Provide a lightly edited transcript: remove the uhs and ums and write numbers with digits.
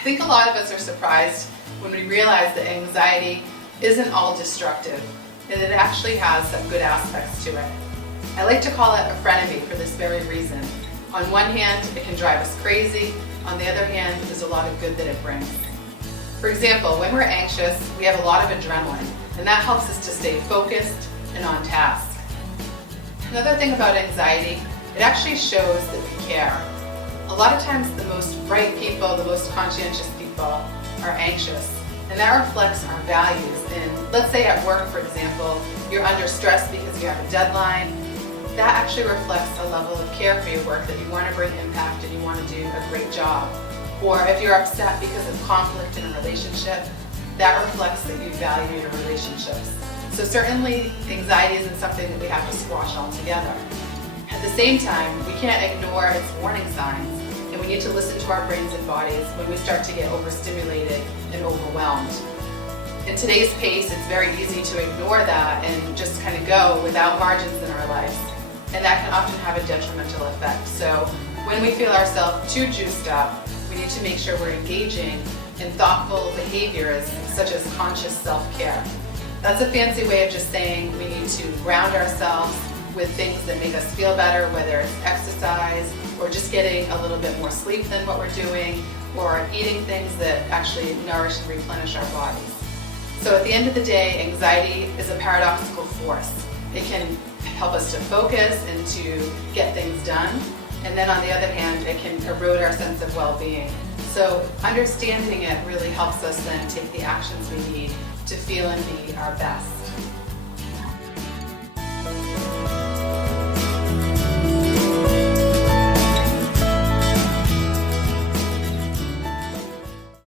I think a lot of us are surprised when we realize that anxiety isn't all destructive, and it actually has some good aspects to it. I like to call it a frenemy for this very reason. On one hand, it can drive us crazy. On the other hand, there's a lot of good that it brings. For example, when we're anxious, we have a lot of adrenaline, and that helps us to stay focused and on task. Another thing about anxiety, it actually shows that we care. A lot of times the most bright people, the most conscientious people are anxious, and that reflects our values. And let's say at work, for example, you're under stress because you have a deadline. That actually reflects a level of care for your work, that you want to bring impact and you want to do a great job. Or if you're upset because of conflict in a relationship, that reflects that you value your relationships. So certainly anxiety isn't something that we have to squash altogether. At the same time, we can't ignore its warning signs, and we need to listen to our brains and bodies when we start to get overstimulated and overwhelmed. In today's pace, it's very easy to ignore that and just kind of go without margins in our lives, and that can often have a detrimental effect. So when we feel ourselves too juiced up, we need to make sure we're engaging in thoughtful behaviors such as conscious self-care. That's a fancy way of just saying we need to ground ourselves with things that make us feel better, whether it's exercise or just getting a little bit more sleep than what we're doing, or eating things that actually nourish and replenish our bodies. So at the end of the day, anxiety is a paradoxical force. It can help us to focus and to get things done, and then on the other hand, it can erode our sense of well-being. So understanding it really helps us then take the actions we need to feel and be our best.